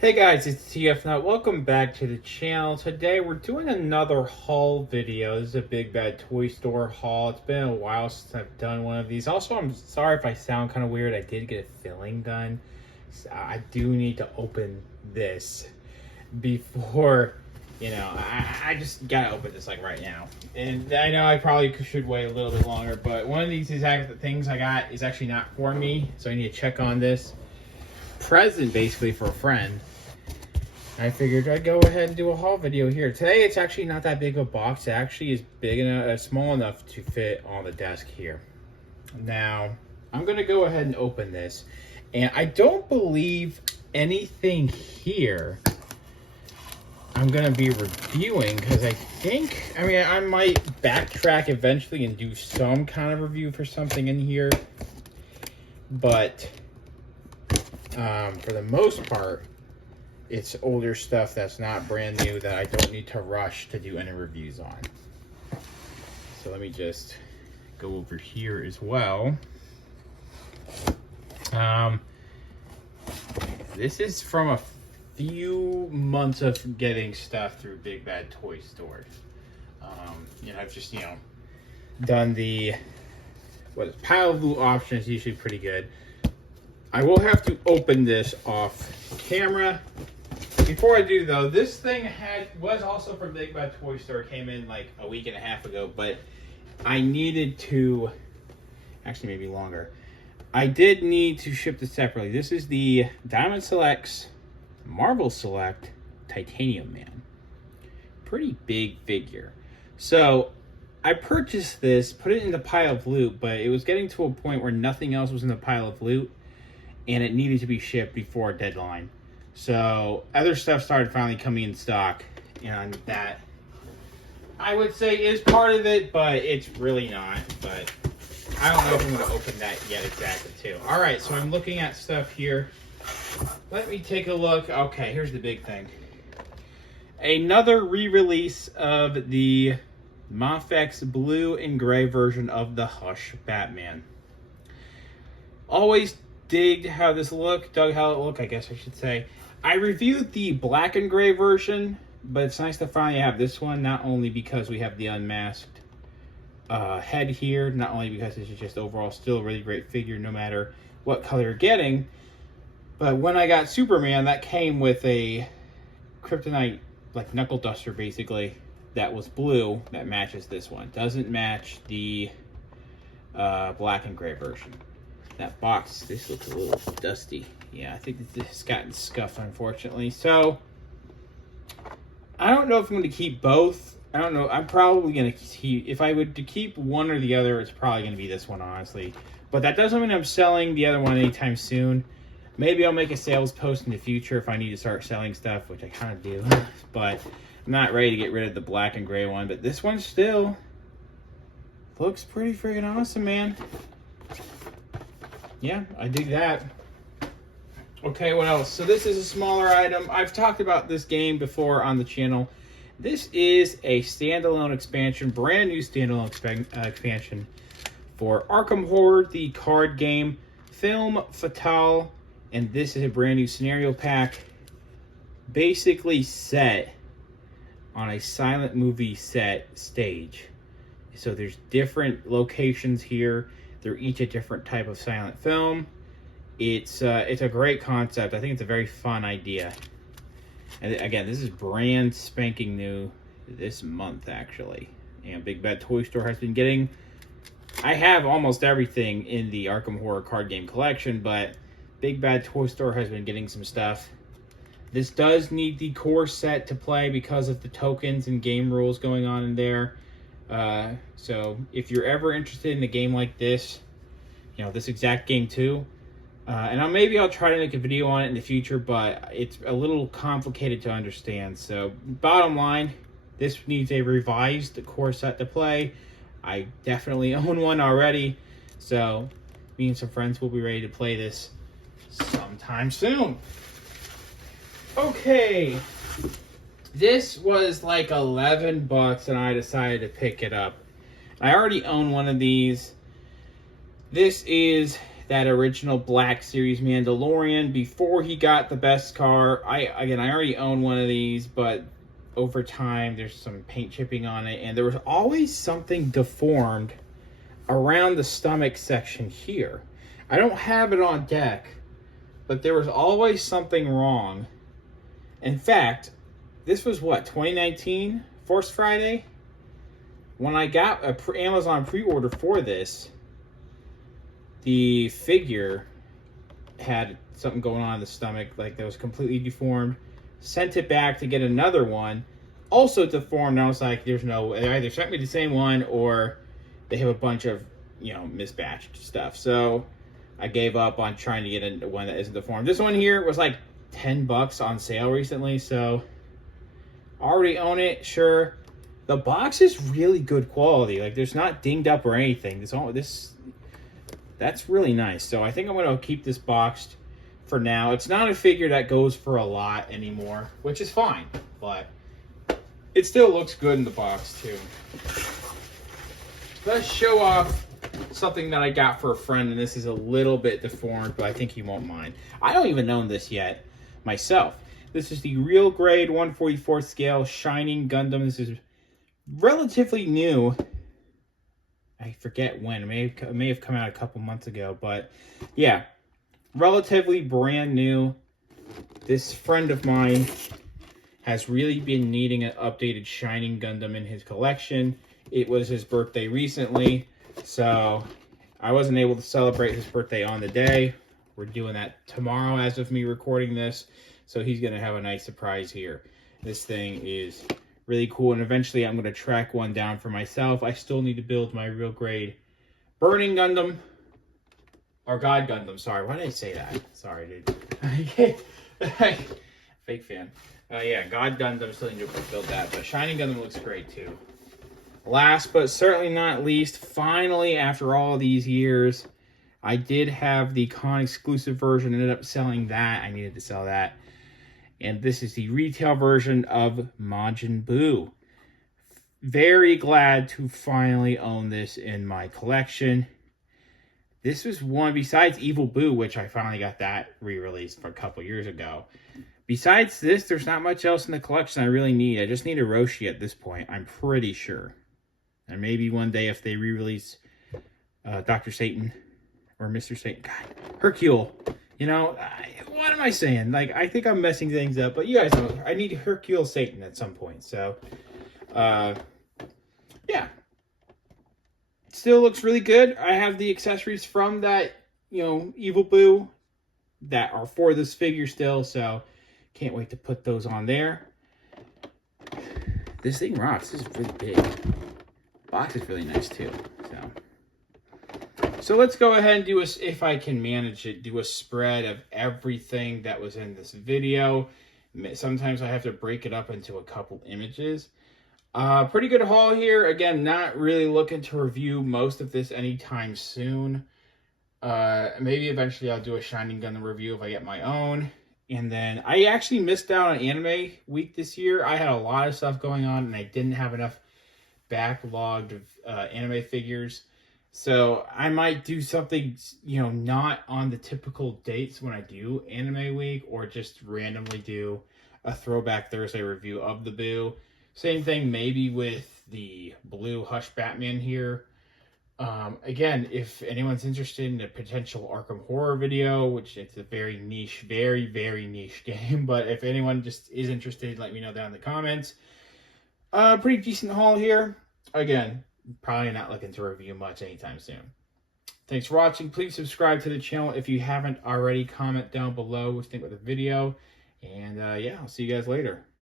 Hey guys, it's TF Nut. Welcome back to the channel. Today we're doing another haul video. This is a Big Bad Toy Store haul. It's been a while since I've done one of these. Also, I'm sorry if I sound kind of weird. I did get a filling done. So I do need to open this before, I just gotta open this like right now. And I know I probably should wait a little bit longer, but one of these exact things I got is actually not for me. So I need to check on this. Present basically for a friend. I figured I'd go ahead and do a haul video here. Today it's actually not that big of a box. It actually is big enough, small enough to fit on the desk here. Now, I'm gonna go ahead and open this. And I don't believe anything here I'm gonna be reviewing because I might backtrack eventually and do some kind of review for something in here. But for the most part, it's older stuff that's not brand new that I don't need to rush to do any reviews on. So let me just go over here as well. This is from a few months of getting stuff through Big Bad Toy Store. I've just, done the pile of loot option is usually pretty good. I will have to open this off camera. Before I do though, this thing was also from Big Bad Toy Store. It came in like a week and a half ago, but I needed to, actually maybe longer. I did need to ship this separately. This is the Diamond Selects Marvel Select Titanium Man. Pretty big figure. So I purchased this, put it in the pile of loot, but it was getting to a point where nothing else was in the pile of loot and it needed to be shipped before a deadline. So other stuff started finally coming in stock, and that I would say is part of it, but it's really not. But I don't know if I'm going to open that yet exactly too. All right, so I'm looking at stuff here. Let me take a look. Okay, here's the big thing. Another re-release of the Mafex blue and gray version of the Hush Batman. Always dug how it looked, I guess I should say. I reviewed the black and gray version, but it's nice to finally have this one, not only because we have the unmasked head here, not only because this is just overall still a really great figure no matter what color you're getting, but when I got Superman, that came with a Kryptonite, like knuckle duster basically, that was blue, that matches this one. Doesn't match the black and gray version. That box, this looks a little dusty. Yeah, I think this has gotten scuffed, unfortunately. So, I don't know if I'm going to keep both. I don't know. I'm probably going to keep, if I would to keep one or the other, it's probably going to be this one, honestly. But that doesn't mean I'm selling the other one anytime soon. Maybe I'll make a sales post in the future if I need to start selling stuff, which I kind of do. But I'm not ready to get rid of the black and gray one. But this one still looks pretty freaking awesome, man. Yeah, I dig that. Okay, what else? So this is a smaller item. I've talked about this game before on the channel. This is a standalone expansion, brand new standalone expansion for Arkham Horror, the card game, Film Fatale, and this is a brand new scenario pack, basically set on a silent movie set stage. So there's different locations here. They're each a different type of silent film. It's a great concept. I think it's a very fun idea. And again, this is brand spanking new this month, actually. And Big Bad Toy Store has been getting... I have almost everything in the Arkham Horror card game collection, but Big Bad Toy Store has been getting some stuff. This does need the core set to play because of the tokens and game rules going on in there. So if you're ever interested in a game like this, this exact game too, and maybe I'll try to make a video on it in the future, but it's a little complicated to understand. So bottom line, this needs a revised core set to play. I definitely own one already, so me and some friends will be ready to play this sometime soon. Okay. This was like $11 and I decided to pick it up. I already own one of these. This is that original Black Series Mandalorian before he got the Beskar. I already own one of these, but over time there's some paint chipping on it, and there was always something deformed around the stomach section here. I don't have it on deck, but there was always something wrong. In fact, this was what, 2019 Force Friday? When I got a Amazon pre-order for this, the figure had something going on in the stomach, like that was completely deformed. Sent it back to get another one, also deformed. I was like, there's no, they either sent me the same one or they have a bunch of, you know, mismatched stuff. So I gave up on trying to get one that isn't deformed. This one here was like $10 on sale recently, so already own it, sure. The box is really good quality. Like, there's not dinged up or anything. That's really nice. So I think I'm going to keep this boxed for now. It's not a figure that goes for a lot anymore, which is fine, but it still looks good in the box too. Let's show off something that I got for a friend, and this is a little bit deformed, but I think he won't mind. I don't even own this yet myself. This is the Real Grade 1/44 scale Shining Gundam. This is relatively new. I forget when. It may have come out a couple months ago, but yeah, relatively brand new. This friend of mine has really been needing an updated Shining Gundam in his collection. It was his birthday recently, so I wasn't able to celebrate his birthday on the day. We're doing that tomorrow as of me recording this, so he's going to have a nice surprise here. This thing is really cool, and eventually I'm going to track one down for myself. I still need to build my Real Grade Burning Gundam, or God Gundam, sorry. Why did I say that? Sorry, dude. Fake fan. Yeah, God Gundam, still need to build that, but Shining Gundam looks great too. Last but certainly not least, finally, after all these years, I did have the con exclusive version, ended up selling that. I needed to sell that. And this is the retail version of Majin Buu. Very glad to finally own this in my collection. This was one, besides Evil Buu, which I finally got that re-released for a couple years ago. Besides this, there's not much else in the collection I really need. I just need a Roshi at this point, I'm pretty sure. And maybe one day if they re-release Dr. Satan or Mr. Satan. God, Hercule. You know, what am I saying? Like, I think I'm messing things up, but you guys know, I need Hercule Satan at some point. So, yeah. Still looks really good. I have the accessories from that, you know, Evil Buu that are for this figure still, so can't wait to put those on there. This thing rocks. This is really big. The box is really nice too. So let's go ahead and do if I can manage it, do a spread of everything that was in this video. Sometimes I have to break it up into a couple images. Pretty good haul here. Again, not really looking to review most of this anytime soon. Maybe eventually I'll do a Shining Gundam review if I get my own. And then I actually missed out on Anime Week this year. I had a lot of stuff going on and I didn't have enough backlogged of anime figures. So I might do something, you know, not on the typical dates when I do Anime Week, or just randomly do a Throwback Thursday review of the Buu. Same thing maybe with the Blue Hush Batman here. Again, if anyone's interested in a potential Arkham Horror video, which it's a very niche, very, very niche game, but if anyone just is interested, let me know down in the comments. Pretty decent haul here. Again, probably not looking to review much anytime soon. Thanks for watching. Please subscribe to the channel if you haven't already. Comment down below what you think of the video. And yeah, I'll see you guys later.